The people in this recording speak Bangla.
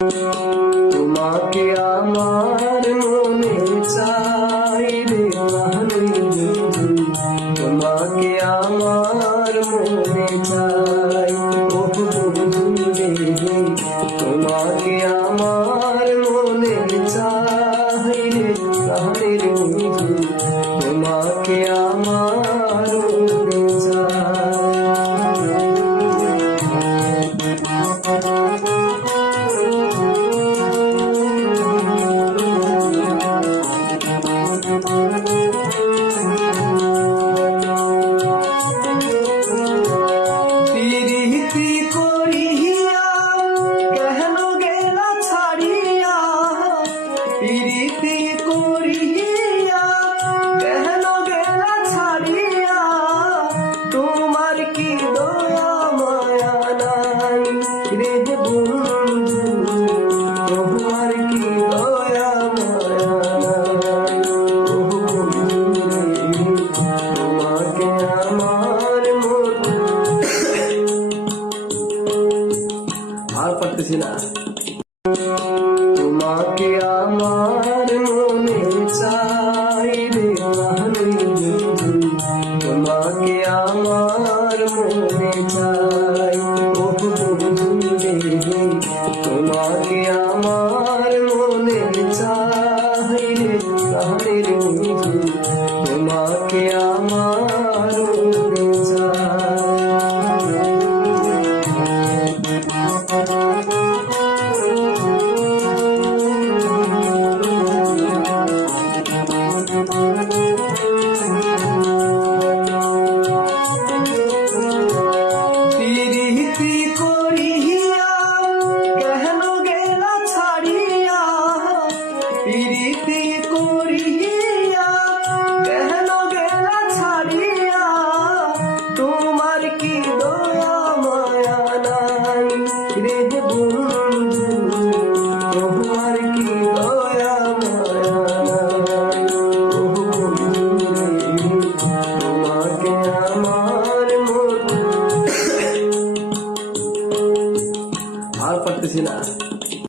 তোমাকে আমার মনে চাই রে তোমাকে আমার মনে চাই তোমাকে আমার মনে চাই রে তোমাকে আমার মনে প্রীতি করিয়া কেন গেলা ছাড়িয়া তোমার কি দয়া মায়া নাই রে বন্ধু তোমার কি দয়া মায়া নাই তোমাকে আমার আর পারতেছি না তোমাকে আমার মনে চাই রে তোমাকে আমার মনে চাই তোমাকে আমার